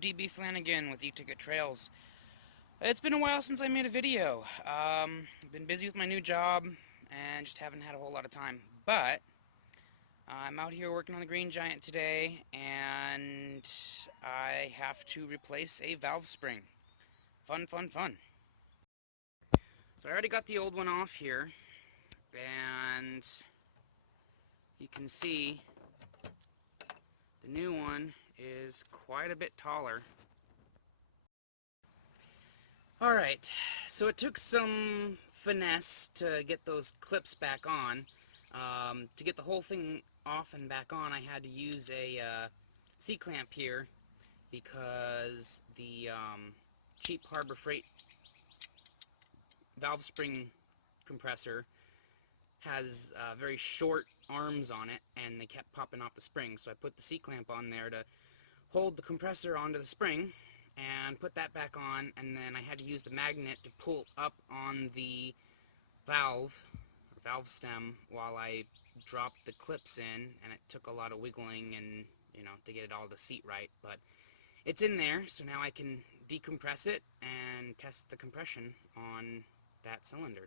DB Flanagan with E-Ticket Trails. It's been a while since I made a video. I've been busy with my new job and just haven't had a whole lot of time. But I'm out here working on the Green Giant today, and I have to replace a valve spring. Fun, fun, fun. So I already got the old one off here, and you can see the new one is quite a bit taller. Alright, so it took some finesse to get those clips back on. To get the whole thing off and back on, I had to use a C-clamp here because the cheap Harbor Freight valve spring compressor has very short arms on it, and they kept popping off the spring. So I put the C-clamp on there to hold the compressor onto the spring and put that back on, and then I had to use the magnet to pull up on the valve stem while I dropped the clips in, and it took a lot of wiggling and, to get it all to seat right, but it's in there, so now I can decompress it and test the compression on that cylinder.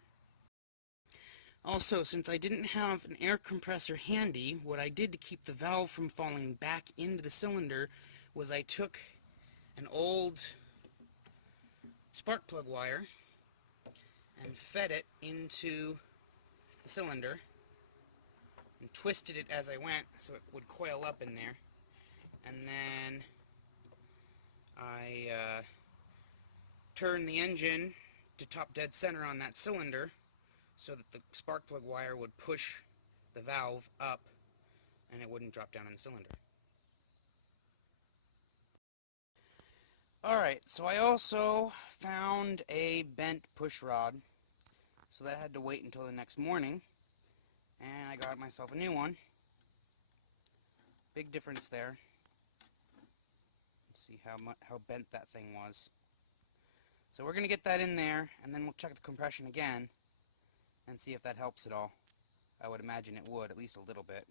Also, since I didn't have an air compressor handy, what I did to keep the valve from falling back into the cylinder was I took an old spark plug wire and fed it into the cylinder and twisted it as I went so it would coil up in there, and then I turned the engine to top dead center on that cylinder so that the spark plug wire would push the valve up and it wouldn't drop down in the cylinder. Alright, so I also found a bent push rod, so that had to wait until the next morning, and I got myself a new one. Big difference there. Let's see how bent that thing was. So we're going to get that in there, and then we'll check the compression again and see if that helps at all. I would imagine it would, at least a little bit.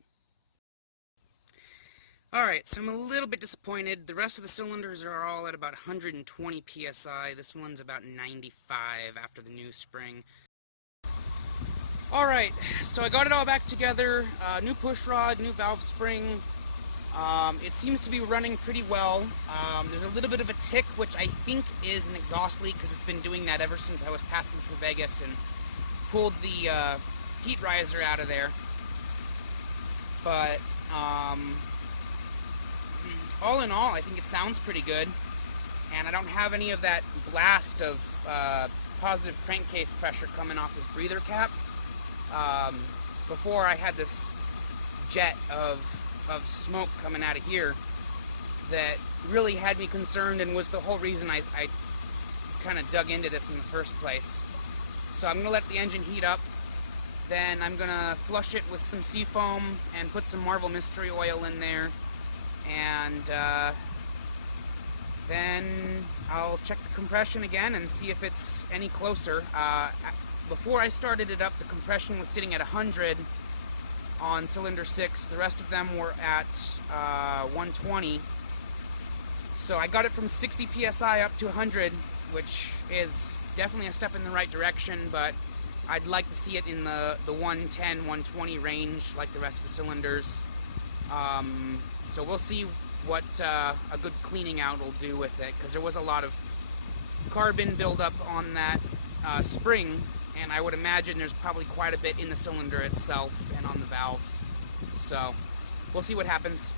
Alright, so I'm a little bit disappointed. The rest of the cylinders are all at about 120 psi. This one's about 95 after the new spring. Alright, so I got it all back together. New push rod, new valve spring. It seems to be running pretty well. There's a little bit of a tick, which I think is an exhaust leak, because it's been doing that ever since I was passing through Vegas and pulled the heat riser out of there. But all in all, I think it sounds pretty good, and I don't have any of that blast of positive crankcase pressure coming off this breather cap. Before, I had this jet of smoke coming out of here that really had me concerned and was the whole reason I kind of dug into this in the first place. So I'm going to let the engine heat up, then I'm going to flush it with some Seafoam and put some Marvel Mystery Oil in there, and then I'll check the compression again and see if it's any closer. Before I started it up, the compression was sitting at 100 on cylinder 6. The rest of them were at 120. So I got it from 60 psi up to 100, which is definitely a step in the right direction, but I'd like to see it in the 110, 120 range like the rest of the cylinders. So we'll see what a good cleaning out will do with it, because there was a lot of carbon buildup on that spring, and I would imagine there's probably quite a bit in the cylinder itself and on the valves. So we'll see what happens.